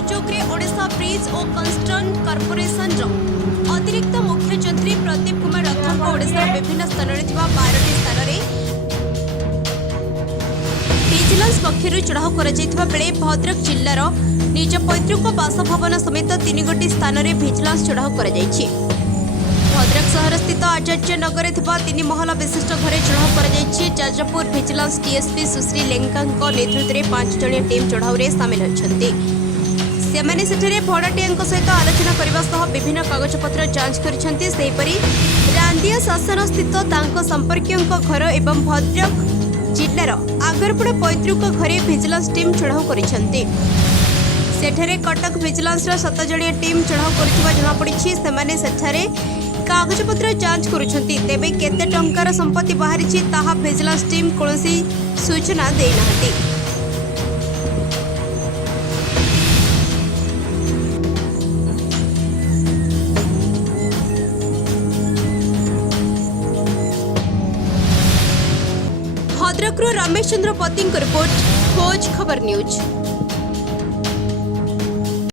दुर्योगे Odisha bridge और construction corporation अतिरिक्त मुख्य जंत्री प्रदीप कुमार रथ ओडिशार विभिन्न स्थान में 12टी स्थान विजिलेंस पक्षर चढ़ाऊ बेले भद्रक जिलार निज पैतृक बासभवन समेत 3 गोटी स्थान में विजिलेंस चढ़ाऊ भद्रक सहर स्थित आचार्य नगर में 3 महला विशिष्ट घरे चढ़ाऊ जाजपुर विजिलेंस डीएसपी सुश्री लेंका नेतृत्व में 5 जणिया टीम चढ़ाऊ सामिल होती से भड़ाटिया सहित आलोचना करने विभिन्न कागजपत्र जांच कर रांदिया शासन स्थित संपर्कियों घर एवं भद्रक जिलार आगरपड़ा पैतृक घरे विजिलेंस टीम चढ़ाऊ कर कटक विजिलेंस 7 जणिया टीम चढ़ाऊ जमापड़ी कागजपत्र जांच करुछंती तेबे केते टंकार संपत्ति बाहरी ताहा विजिलेंस टीम कोनोसी सूचना दे नाहंती। भद्रक रमेश चंद्र पति रिपोर्ट खोज खबर न्यूज।